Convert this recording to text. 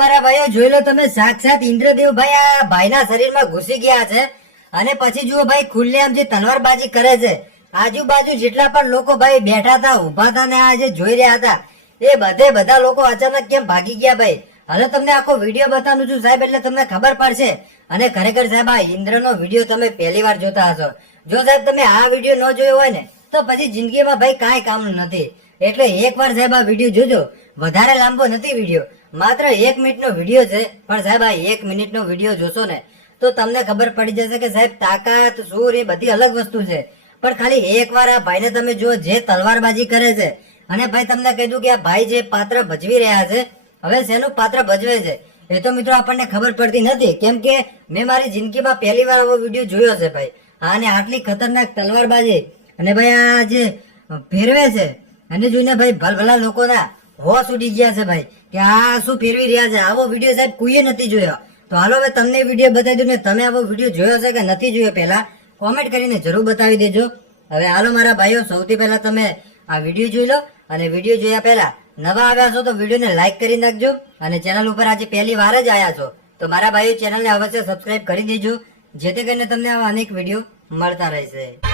મારા ભાઈઓ જોઈ લો તમે, સાક્ષાત ઇન્દ્રદેવ ભાઈ આ ભાઈના શરીરમાં ઘૂસી ગયા છે અને પછી જુઓ ભાઈ ખુલ્લેઆમ જે તલવારબાજી કરે છે. આજુબાજુ જેટલા પણ લોકો ભાઈ બેઠા હતા, ઉભા હતા ને આ જે જોઈ રહ્યા હતા એ બધા લોકો અચાનક કેમ ભાગી ગયા ભાઈ. હવે તમને આખો વિડીયો બતાવું છું સાહેબ, એટલે તમને ખબર પડશે. અને ખરેખર સાહેબ આ ઇન્દ્રનો વિડીયો તમે પહેલી વાર જોતા હશો. જો સાહેબ તમે આ વિડીયો ન જોયો હોય ને તો પછી જિંદગીમાં ભાઈ કાંઈ કામનું નથી. એટલે એકવાર સાહેબ આ વિડીયો જોજો. વધારે લાંબો નથી વિડીયો, માત્ર 1 મિનિટનો વિડીયો છે. પણ સાહેબ આ 1 મિનિટનો વિડીયો જોશો ને તો તમને ખબર પડી જશે કે સાહેબ તાકાત સૂર એ બધી અલગ વસ્તુ છે. પણ ખાલી એકવાર આ ભાઈને તમે જુઓ જે તલવારબાજી કરે છે. અને ભાઈ તમને કહી દઉં કે આ ભાઈ જે પાત્ર ભજવી રહ્યા છે, હવે શેનું પાત્ર ભજવે છે એ તો મિત્રો આપણને ખબર પડતી નથી. કેમ કે મેં મારી જિંદગીમાં પહેલી વાર આવો વિડીયો જોયો છે ભાઈ. અને આટલી ખતરનાક તલવારબાજી અને ભાઈ આ જે ફેરવે છે એને જોઈને ભાઈ ભલભલા લોકોના હોશ ઉડી ગયા છે ભાઈ કે આ શું ફેરવી રહ્યા છે. આવો વિડીયો સાહેબ કોઈએ નથી જોયો. તો હાલો હવે તમને વિડીયો બતાવી દઉં ને તમે આવો વિડીયો જોયો છે કે નથી જોયો પહેલા કોમેન્ટ કરીને જરૂર બતાવી દેજો. હવે હાલો મારા ભાઈઓ, સૌથી પહેલા તમે આ વિડીયો જોઈ લો. અને વિડીયો જોયા પહેલા નવા આવ્યા છો તો વિડીયોને લાઈક કરી નાખજો. અને ચેનલ ઉપર આજે પહેલી વાર જ આવ્યા છો તો મારા ભાઈઓ ચેનલને અવશ્ય સબસ્ક્રાઇબ કરી દેજો, જેથી કરીને તમને આવા અનેક વિડીયો મળતા રહેશે.